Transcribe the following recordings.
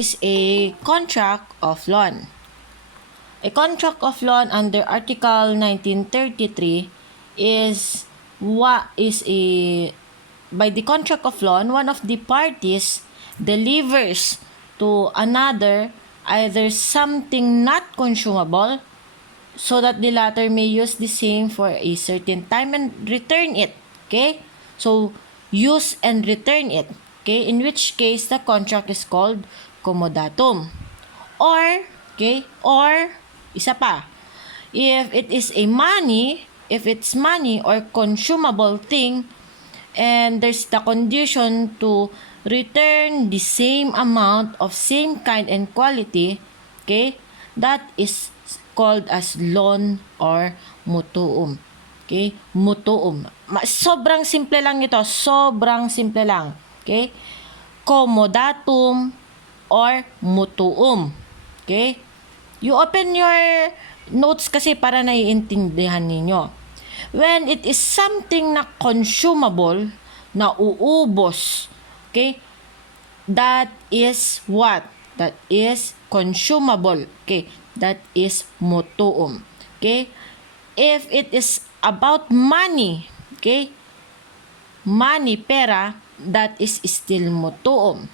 is a contract of loan. A contract of loan under Article 1933 is by the contract of loan, one of the parties delivers to another either something not consumable so that the latter may use the same for a certain time and return it. Okay? So, use and return it. Okay? In which case, the contract is called comodatum. Or, isa pa, if it's money or consumable thing, and there's the condition to return the same amount of same kind and quality, okay, that is called as loan or mutuum. Okay, mutuum. Sobrang simple lang ito, sobrang simple lang. Okay, comodatum or mutuum. Okay, you open your notes kasi para naiintindihan ninyo. When it is something na consumable, na uubos, okay, that is what? That is consumable. Okay, that is mutuum. Okay, if it is about money, okay, money, pera, that is still mutuum.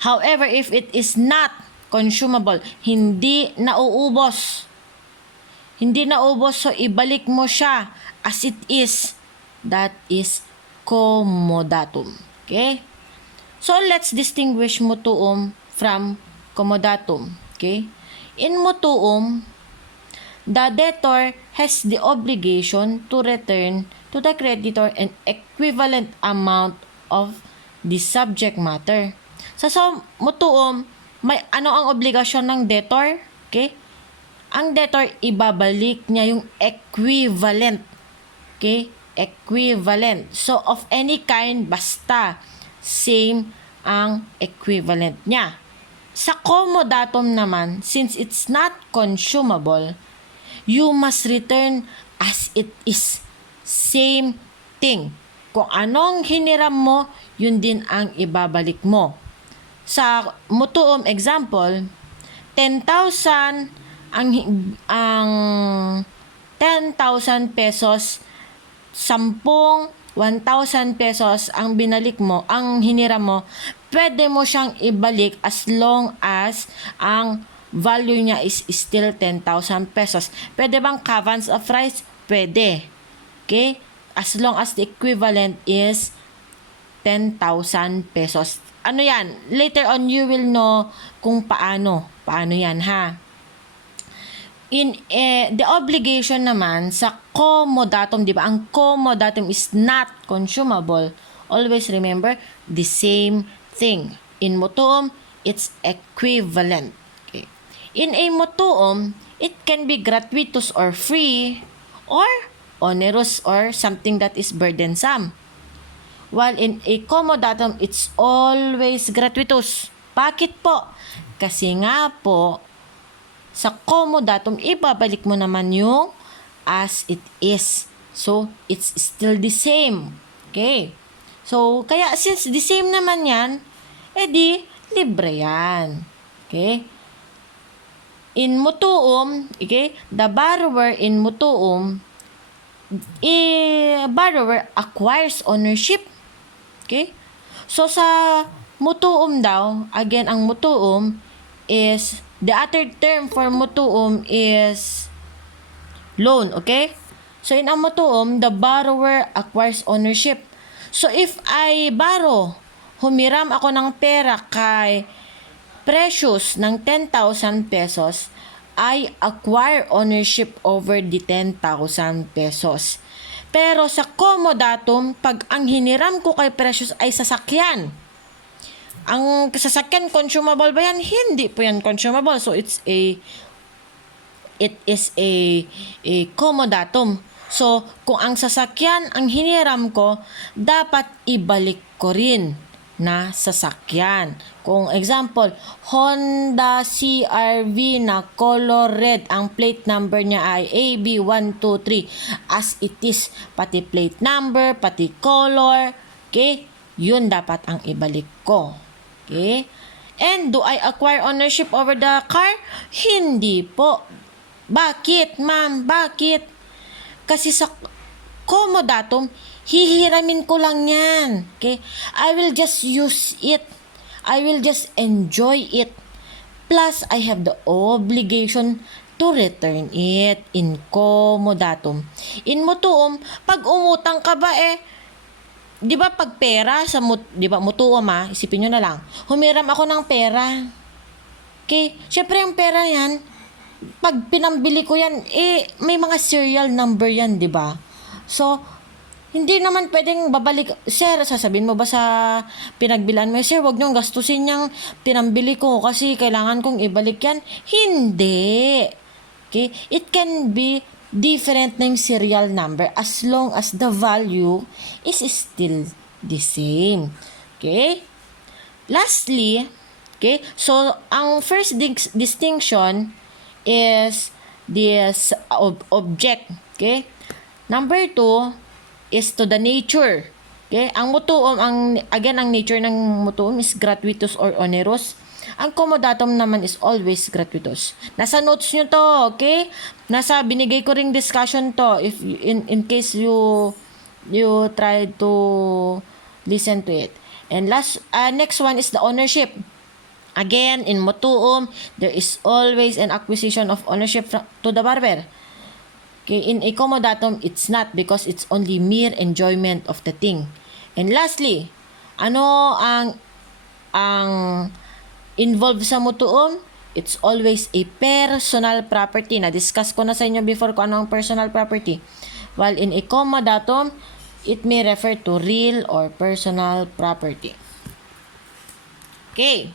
However, if it is not consumable, hindi nauubos, so ibalik mo siya as it is, that is comodatum. Okay? So, let's distinguish mutuum from comodatum. Okay? In mutuum, the debtor has the obligation to return to the creditor an equivalent amount of the subject matter. So mutuum, may ano ang obligasyon ng debtor? Okay? Ang debtor, ibabalik niya yung equivalent. Okay? Equivalent. So, of any kind, basta same ang equivalent niya. Sa comodatum naman, since it's not consumable, you must return as it is. Same thing. Kung anong hiniram mo, yun din ang ibabalik mo. Sa mutuum example, 10,000 ang 10,000 pesos, 1,000 pesos ang binalik mo, ang hiniram mo, pwede mo siyang ibalik as long as ang value niya is still 10,000 pesos. Pwede bang cavans of rice? Pwede. Okay? As long as the equivalent is 10,000 pesos. Ano yan? Later on, you will know kung paano. Paano yan, ha? The obligation naman sa comodatum, di ba? Ang comodatum is not consumable. Always remember the same thing. In mutuum, it's equivalent. Okay. In a mutuum, it can be gratuitous or free or onerous or something that is burdensome. While in a comodatum, it's always gratuitous. Bakit po? Kasi nga po, sa comodatum, ibabalik mo naman yung as it is. So, it's still the same. Okay? So, kaya since the same naman yan, edi, libre yan. Okay? In mutuum, okay, the borrower in mutuum, borrower acquires ownership. Okay? So, sa mutuum daw, again, ang mutuum is, the other term for mutuum is loan, okay? So, in ang mutuum, the borrower acquires ownership. So, if I borrow, humiram ako ng pera kay Precious ng 10,000 pesos, I acquire ownership over the 10,000 pesos. Pero sa comodatum, pag ang hiniram ko kay Precious ay sasakyan, ang sasakyan consumable ba yan? Hindi po yan consumable. So it is a comodatum. So kung ang sasakyan ang hiniram ko, dapat ibalik ko rin na sasakyan. Kung example, Honda CR-V na color red, ang plate number niya ay AB123 as it is, pati plate number, pati color, okay? Yun dapat ang ibalik ko. Okay? And do I acquire ownership over the car? Hindi po. Bakit, ma'am? Bakit? Kasi sa comodatum, hihiramin ko lang yan. Okay? I will just use it. I will just enjoy it. Plus, I have the obligation to return it in comodatum. In mutuum, pag umutang ka ba di ba pag pera di ba mutuum isipin nyo na lang, humiram ako ng pera. Okay? Syempre ang pera yan, pag pinambili ko yan, may mga serial number yan, di ba? So, hindi naman pwedeng babalik. Sir, sasabihin mo ba sa pinagbilan mo, sir, wag niyong gastusin yung pinambili ko kasi kailangan kong ibalik yan? Hindi. Okay? It can be different na yung serial number as long as the value is still the same. Okay? Lastly, okay, so ang first distinction is this object. Okay? Number 2 is to the nature. Okay? Ang mutuum, ang nature ng mutuum is gratuitous or onerous. Ang comodatum naman is always gratuitous. Nasa notes nyo to, okay? Binigay ko ring discussion to if in case you try to listen to it. And next one is the ownership. Again, in mutuum, there is always an acquisition of ownership to the barber. Okay, in a comodatum, it's not because it's only mere enjoyment of the thing. And lastly, ano ang involved sa mutuum? It's always a personal property. Na-discuss ko na sa inyo before kung ano ang personal property. While in a comodatum, it may refer to real or personal property. Okay.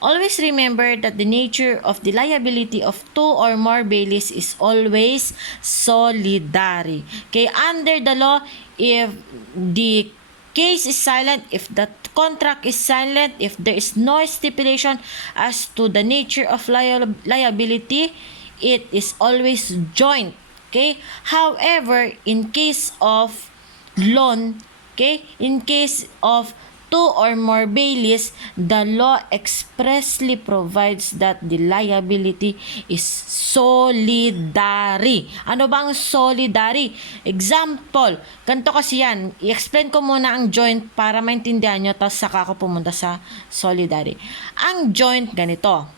Always remember that the nature of the liability of two or more bailies is always solidary. Okay, under the law, if the case is silent, if the contract is silent, if there is no stipulation as to the nature of liability, it is always joint. Okay? However, in case of loan, okay, in case of two or more bailies, the law expressly provides that the liability is solidary. Ano ba ang solidary? Example, ganito kasi yan. I-explain ko muna ang joint para maintindihan nyo, tapos saka ako pumunta sa solidary. Ang joint, ganito.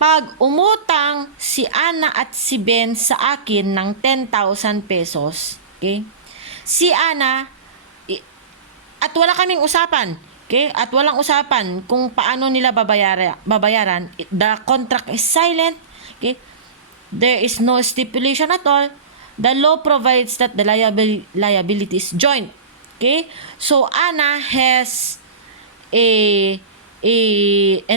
Pag umutang si Ana at si Ben sa akin ng 10,000 pesos, okay? Si Ana, at wala kaming usapan, okay? At walang usapan kung paano nila babayaran. The contract is silent, okay? There is no stipulation at all. The law provides that the liability is joint, okay? So Ana has an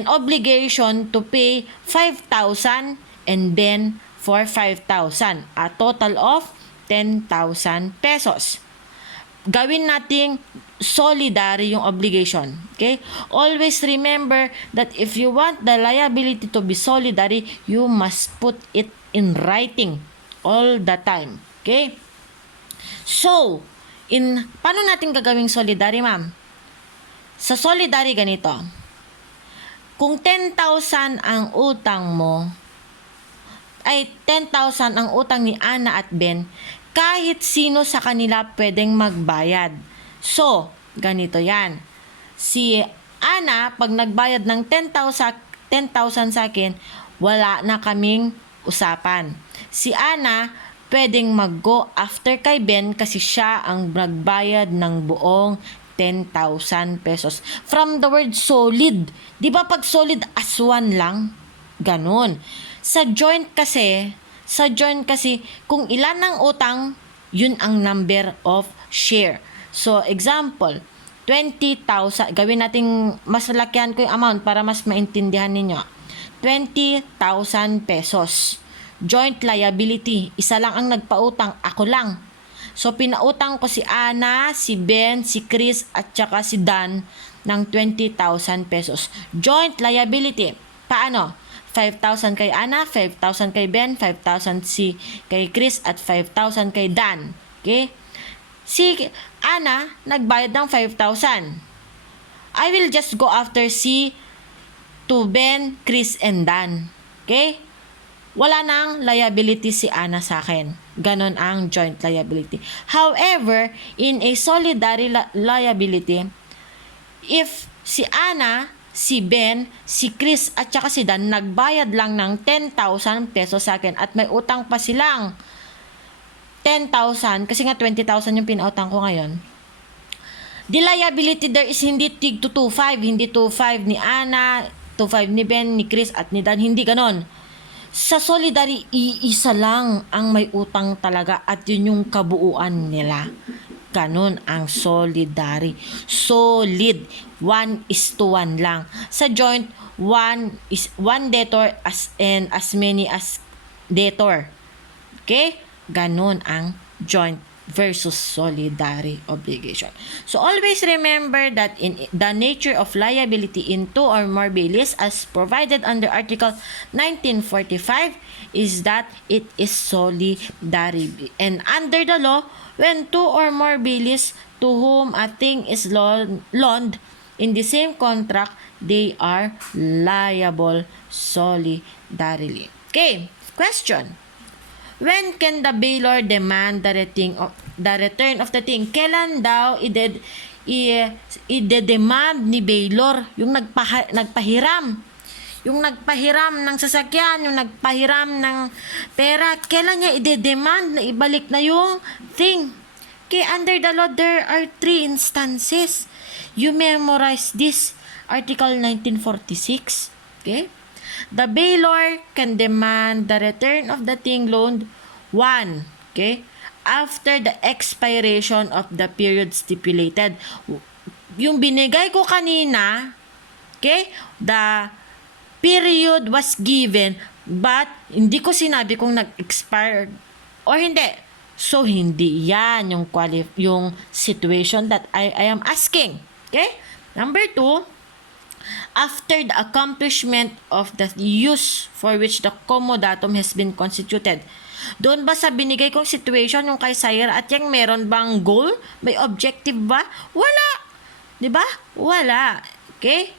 obligation to pay 5,000 and Ben for 5,000, a total of 10,000 pesos. Gawin nating solidary yung obligation. Okay? Always remember that if you want the liability to be solidary, you must put it in writing all the time. Okay? So, paano natin gagawing solidary, ma'am? Sa solidary, ganito. Kung 10,000 ang utang mo, 10,000 ang utang ni Ana at Ben, kahit sino sa kanila pwedeng magbayad. So, ganito yan. Si Ana, pag nagbayad ng 10,000 sa akin, wala na kaming usapan. Si Ana, pwedeng mag-go after kay Ben kasi siya ang nagbayad ng buong 10,000 pesos. From the word solid. Di ba pag solid, aswan lang? Ganon. Sa joint kasi, kung ilan ng utang, yun ang number of share. So, example, 20,000. Gawin natin, mas lakihan ko yung amount para mas maintindihan ninyo. 20,000 pesos. Joint liability. Isa lang ang nagpautang. Ako lang. So, pinautang ko si Ana, si Ben, si Chris, at saka si Dan ng 20,000 pesos. Joint liability. Paano? 5,000 kay Ana, 5,000 kay Ben, 5,000 kay Chris, at 5,000 kay Dan. Okay? Si Ana, nagbayad ng 5,000. I will just go after C to Ben, Chris, and Dan. Okay? Wala nang liability si Ana sa akin. Ganon ang joint liability. However, in a solidary liability, if si Ana, si Ben, si Chris at saka si Dan nagbayad lang ng 10,000 pesos sa akin at may utang pa silang 10,000 kasi nga 20,000 yung pinautang ko ngayon. The liability there is hindi tig to 2.5, hindi 2.5 ni Ana, 2.5 ni Ben, ni Chris at ni Dan, hindi ganon. Sa solidary, iisa lang ang may utang talaga at yun yung kabuuan nila. Ganon ang solidary. Solid. 1:1 lang. Sa joint, 1 debtor and as many as debtor. Okay? Ganon ang joint versus solidary obligation. So always remember that in the nature of liability in two or more bailies as provided under Article 1945 is that it is solidary. And under the law, when two or more bailies to whom a thing is loaned in the same contract, they are liable solidarily. Okay, question. When can the bailor demand the return of the thing? Kailan daw i-demand ni bailor yung nagpahiram? Yung nagpahiram ng sasakyan, yung nagpahiram ng pera, kailan niya i-demand na ibalik na yung thing? Okay, under the law, there are 3 instances. You memorize this, Article 1946. Okay? The bailor can demand the return of the thing loaned 1. Okay? After the expiration of the period stipulated. Yung binigay ko kanina, okay? The period was given but hindi ko sinabi kung nag-expired or hindi. So, hindi yan yung situation that I am asking. Okay? Number 2, after the accomplishment of the use for which the comodatum has been constituted. Doon ba sa binigay kong situation yung kay Sire at yung meron bang goal? May objective ba? Wala. Diba? Wala. Okay?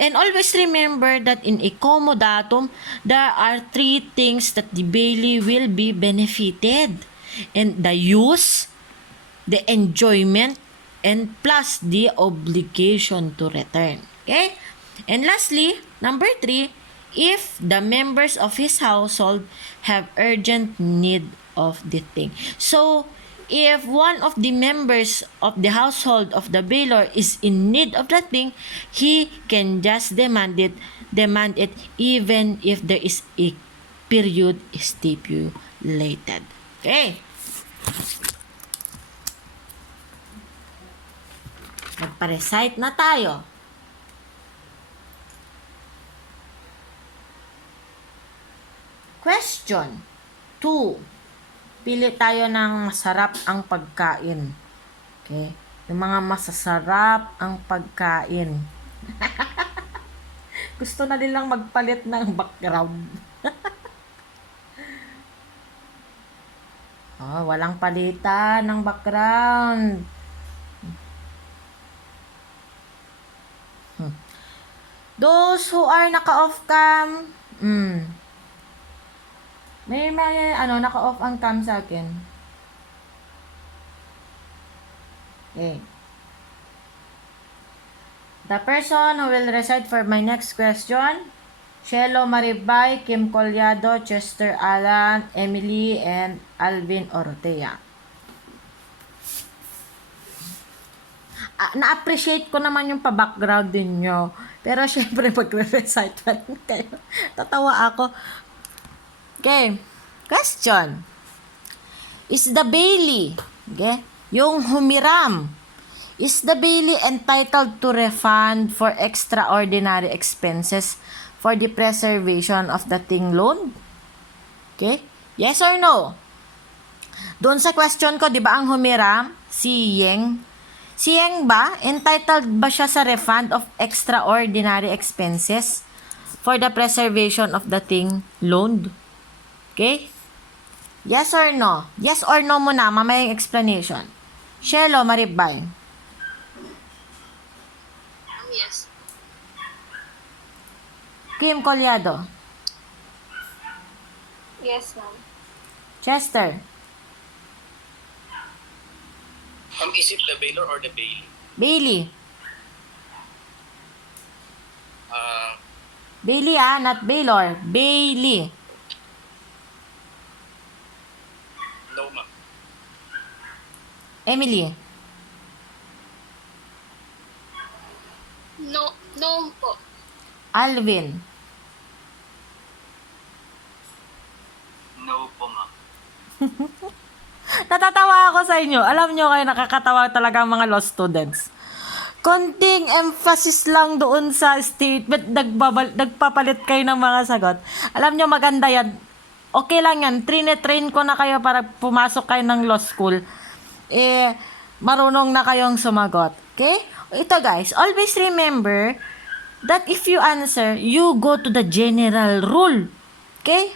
And always remember that in a comodatum, there are 3 things that the bailee will be benefited. And the use, the enjoyment, and plus the obligation to return. Okay? And lastly, number 3, if the members of his household have urgent need of the thing. So, if one of the members of the household of the bailor is in need of that thing, he can just demand it even if there is a period stipulated. Okay? Magpa-recite na tayo. Question 2. Pili tayo ng masarap ang pagkain. Okay? Yung mga masasarap ang pagkain. Gusto na nilang magpalit ng background. Walang palitan ng background. Those who are naka-off cam, may naka-off ang cam sa akin. Okay. The person who will recite for my next question, Shelo Maribay, Kim Collado, Chester Alan, Emily, and Alvin Orotea. Na-appreciate ko naman yung pa-background din nyo. Pero syempre, pag-recite pa rin kayo. Tatawa ako. Okay. Question. Is the bailee, okay, yung humiram, is the bailee entitled to refund for extraordinary expenses for the preservation of the thing loaned? Okay? Yes or no? Doon sa question ko, di ba ang humiram, si Yeng? Si Yeng ba, entitled ba siya sa refund of extraordinary expenses for the preservation of the thing loaned? Okay? Yes or no? Yes or no muna, mamaya yung explanation. Shelo Maribay. Kim Collado. Yes, ma'am. Chester. Is it the Baylor or the Bailey? Bailey. Uh, Bailey not Baylor. Bailey. no, ma'am. Emily. No po. Alvin. No po, ma'am. Natatawa ako sa inyo. Alam nyo kayo, nakakatawa talaga ang mga law students. Konting emphasis lang doon sa statement, nagpapalit kayo ng mga sagot. Alam nyo, maganda yan. Okay lang yan. Train ko na kayo para pumasok kayo ng law school. Marunong na kayong sumagot. Okay? Ito guys, always remember that if you answer, you go to the general rule. Okay?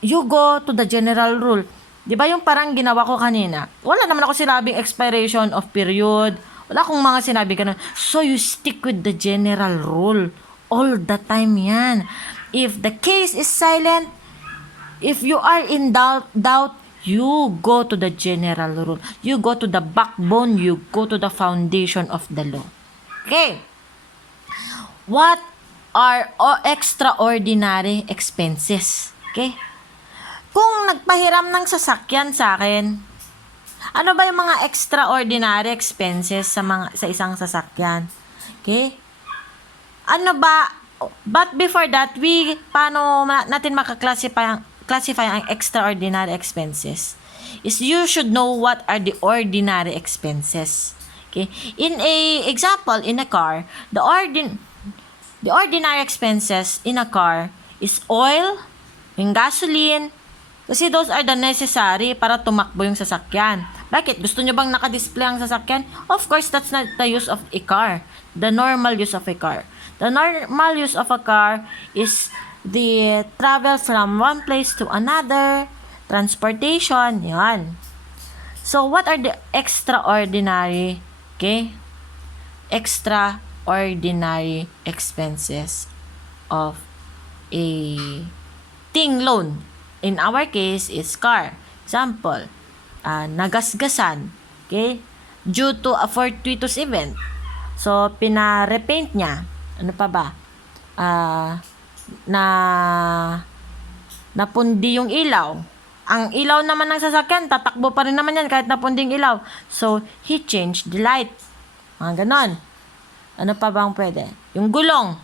You go to the general rule. Di ba yung parang ginawa ko kanina? Wala naman ako sinabing expiration of period. Wala akong mga sinabi ganun. So, you stick with the general rule. All the time yan. If the case is silent, if you are in doubt, you go to the general rule. You go to the backbone. You go to the foundation of the law. Okay. What are extraordinary expenses? Okay. Kung nagpahiram ng sasakyan sa akin, ano ba yung mga extraordinary expenses sa isang sasakyan? Okay? Ano ba? But before that, paano natin classify ang extraordinary expenses? Is you should know what are the ordinary expenses. Okay? In a example, in a car, the ordinary expenses in a car is oil, yung gasoline, kasi those are the necessary para tumakbo yung sasakyan. Bakit? Gusto nyo bang naka-display ang sasakyan? Of course, that's not the use of a car. The normal use of a car. The normal use of a car is the travel from one place to another, transportation, yan. So, what are the extraordinary, extraordinary expenses of a ting loan? In our case, is car. Example, nagasgasan, due to a fortuitous event. So, pina-repaint niya. Ano pa ba? Napundi yung ilaw. Ang ilaw naman ng sasakyan, tatakbo pa rin naman yan kahit napunding ilaw. So, he changed the light. Mga ganon. Ano pa bang pwede? Yung gulong.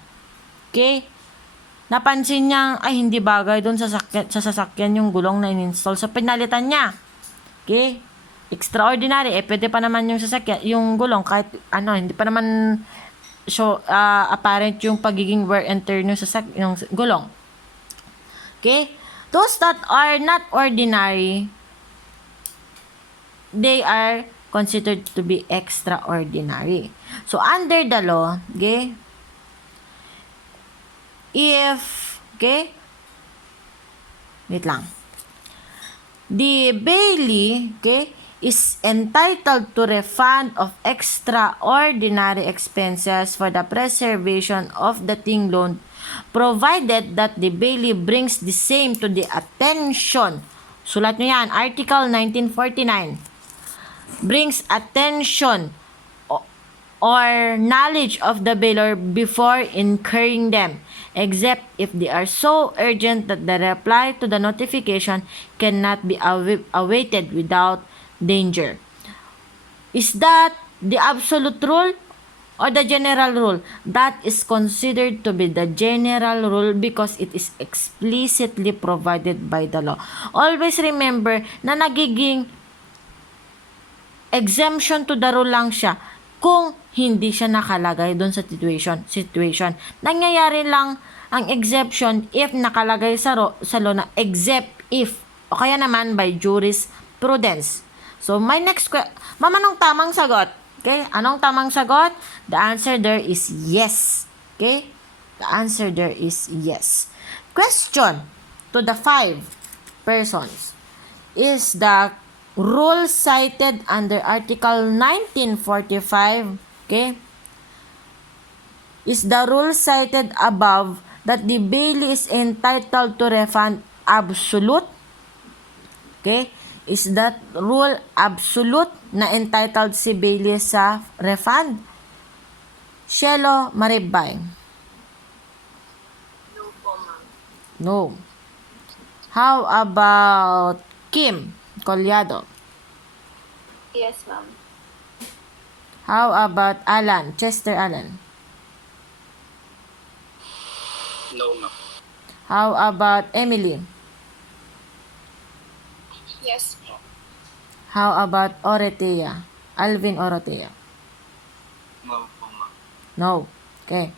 Napansin niyang, ay, hindi bagay doon sa sasakyan yung gulong na in-install. So, pinalitan niya. Extraordinary. Pwede pa naman yung sasakyan, yung gulong, kahit, hindi pa naman apparent yung pagiging wear and tear yung gulong. Those that are not ordinary, they are considered to be extraordinary. So, under the law, if, wait lang. The bailee, is entitled to refund of extraordinary expenses for the preservation of the ting loan, provided that the bailee brings the same to the attention. Sulat nyo yan, Article 1949. Brings attention or knowledge of the bailor before incurring them, except if they are so urgent that the reply to the notification cannot be awaited without danger. Is that the absolute rule or the general rule? That is considered to be the general rule because it is explicitly provided by the law. Always remember na nagiging exemption to the rule lang siya kung hindi siya nakalagay doon sa situation. Nangyayari lang ang exception if nakalagay sa law na except if, o kaya naman by jurisprudence. So, my next question, Mama, anong tamang sagot? Anong tamang sagot? The answer there is yes. The answer there is yes. Question to the 5 persons. Is the rule cited under Article 1945, Is the rule cited above that the bailee is entitled to refund absolute? Okay? Is that rule absolute na entitled si bailee sa refund? Shelo Maribay. No po, ma'am. No. How about Kim Collado? Yes, ma'am. How about Alan, Chester Alan? No, ma'am. How about Emily? Yes. How about Orotea? Alvin Orotea? No po, ma'am. No. Okay.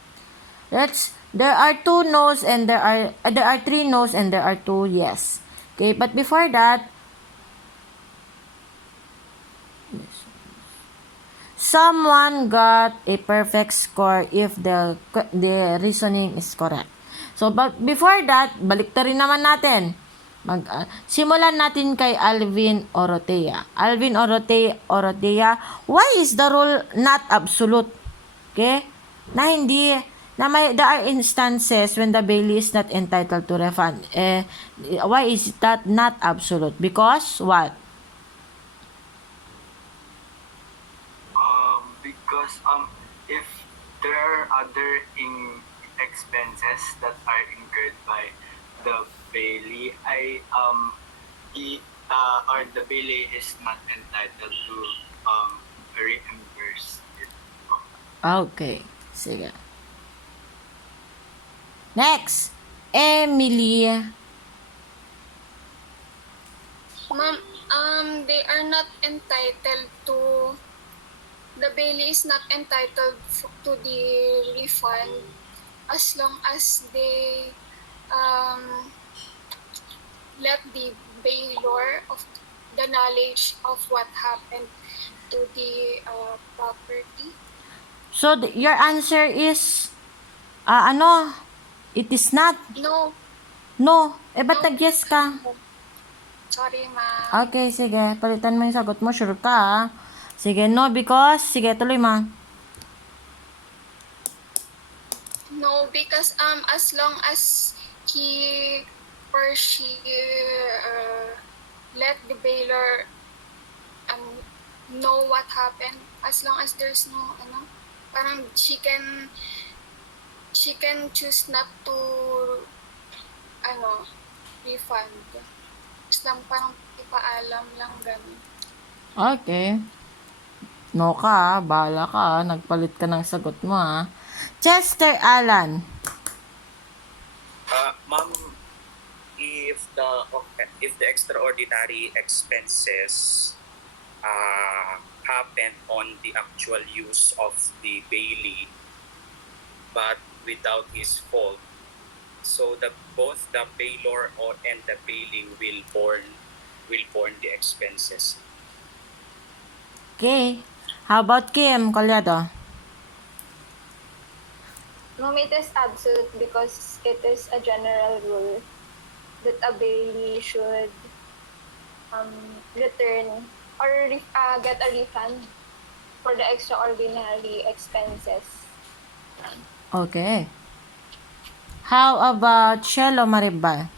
There are two no's and there are three no's and there are two yes. Okay, but before that, someone got a perfect score if the reasoning is correct. So, but before that, balik rin naman natin. Simulan natin kay Alvin Orotea. Alvin Orotea, why is the rule not absolute? Okay? There are instances when the bailee is not entitled to refund. Why is that not absolute? Because what? Because if there are other expenses that are incurred by the bailee, or the bailee is not entitled to reimburse it. Okay. Sige. Next. Emily. Ma'am, they are not entitled to, the bailee is not entitled to the refund as long as they let the bailor of the knowledge of what happened to the property. So, your answer is, it is not. No. No. Ba't No. nag-yes ka? Sorry, ma'am. Okay, sige. Palitan mo yung sagot mo. Sure ka, ah. Sige, no, because, sige, tuloy ma. No, because as long as he or she let the bailor know what happened, as long as there's no parang she can choose not to refund. Just lang parang ipaalam lang ganun. Okay. No ka, bahala ka. Nagpalit ka ng sagot mo, ha. Chester Alan. Ma'am, if the extraordinary expenses happen on the actual use of the bailee, but without his fault, so both the bailor and the bailee will borne the expenses. Okay. How about Kim Collado? No, it is absolute because it is a general rule that a bailee should return or get a refund for the extraordinary expenses. Okay. How about Shelo Maribay?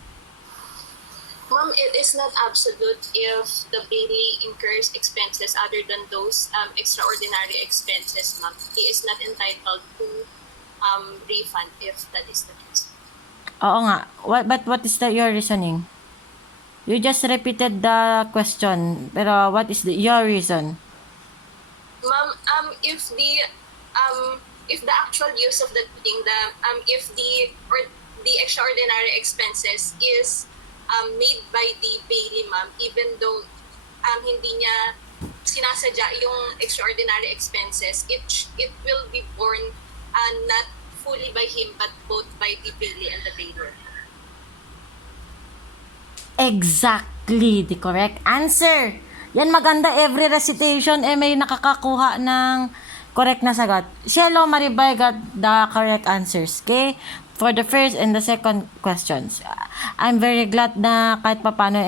Ma'am, it is not absolute if the bailee incurs expenses other than those extraordinary expenses, ma'am. He is not entitled to refund if that is the case. Oo nga. What is your reasoning? You just repeated the question. Pero what is your reason? Ma'am, if the actual use of the thing, if the extraordinary expenses is made by the bailee, ma'am, even though hindi niya sinasadya yung extraordinary expenses, it will be borne not fully by him but both by the bailee and the bailor. Exactly the correct answer. Yan, maganda. Every recitation may nakakakuha ng correct na sagot. Shelo Maribay got the correct answers. Okay? For the first and the second questions. I'm very glad na kahit papano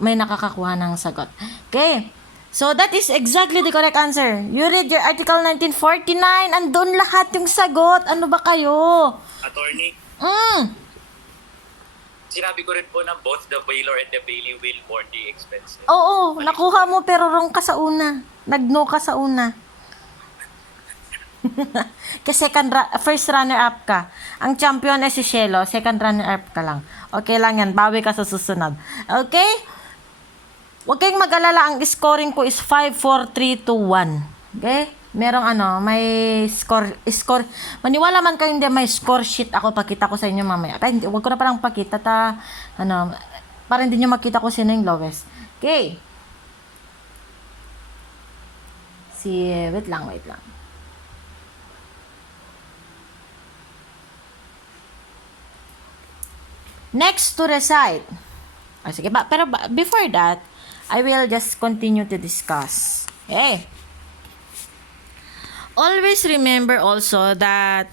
may nakakakuha ng sagot. Okay? So, that is exactly the correct answer. You read your Article 1949, andun lahat yung sagot. Ano ba kayo? Attorney, sinabi ko rin po na both the bailor and the bailee will borne the expenses. Oo, nakuha mo pero wrong ka sa una. Nag-no ka sa una. Kasi first runner-up ka. Ang champion ay si Shelo, second runner-up ka lang. Okay lang yan, bawi ka sa susunod. Okay? Huwag kayong mag-alala, ang scoring ko is 5, 4, 3, 2, 1. Okay? Merong may score. Maniwala man kayo hindi, may score sheet ako, pakita ko sa inyo mamaya. Kaya huwag ko na palang pakita, para hindi nyo makita ko sino yung lowest. Okay? Wait lang. Next to recite. Sige ba? Pero before that, I will just continue to discuss. Okay. Always remember also that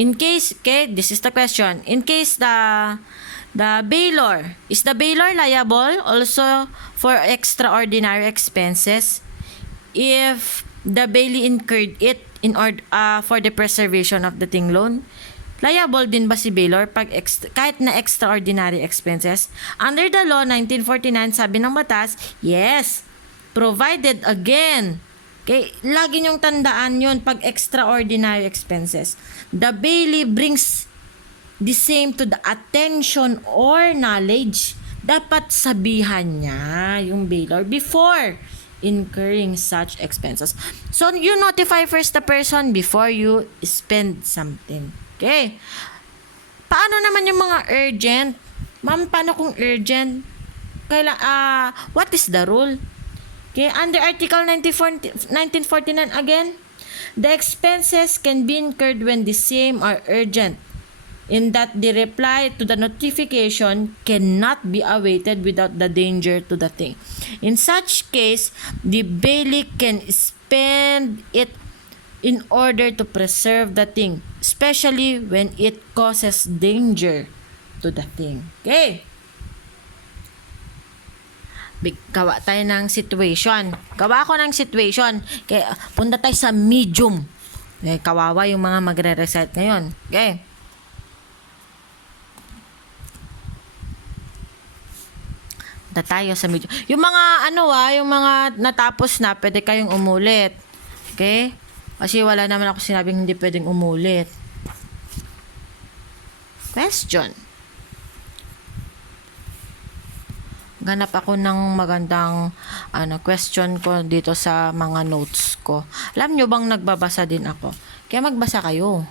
in case, this is the question. In case the bailor, is the bailor liable also for extraordinary expenses if the bailee incurred it in order for the preservation of the ting loan? Liable din ba si bailor pag kahit na extraordinary expenses? Under the law 1949, sabi ng batas, yes, provided again. Okay, lagi niyong tandaan yun pag extraordinary expenses. The bailee brings the same to the attention or knowledge. Dapat sabihan niya yung bailor before incurring such expenses. So, you notify first the person before you spend something. Okay. Paano naman yung mga urgent? Ma'am, paano kung urgent? What is the rule? Okay, under Article 1949 again, the expenses can be incurred when the same are urgent, in that the reply to the notification cannot be awaited without the danger to the thing. In such case, the bailee can spend it in order to preserve the thing, especially when it causes danger to the thing. Okay? Gawa tayo ng situation. Gawa ko ng situation. Kaya punta tayo sa medium. Kawawa yung mga magre-recite ngayon. Okay? Punta tayo sa medium. Yung mga yung mga natapos na, pwede kayong umulit. Okay? Kasi wala naman ako sinabing hindi pwedeng umulit. Question. Ganap ako ng magandang question ko dito sa mga notes ko. Alam nyo bang nagbabasa din ako? Kaya magbasa kayo.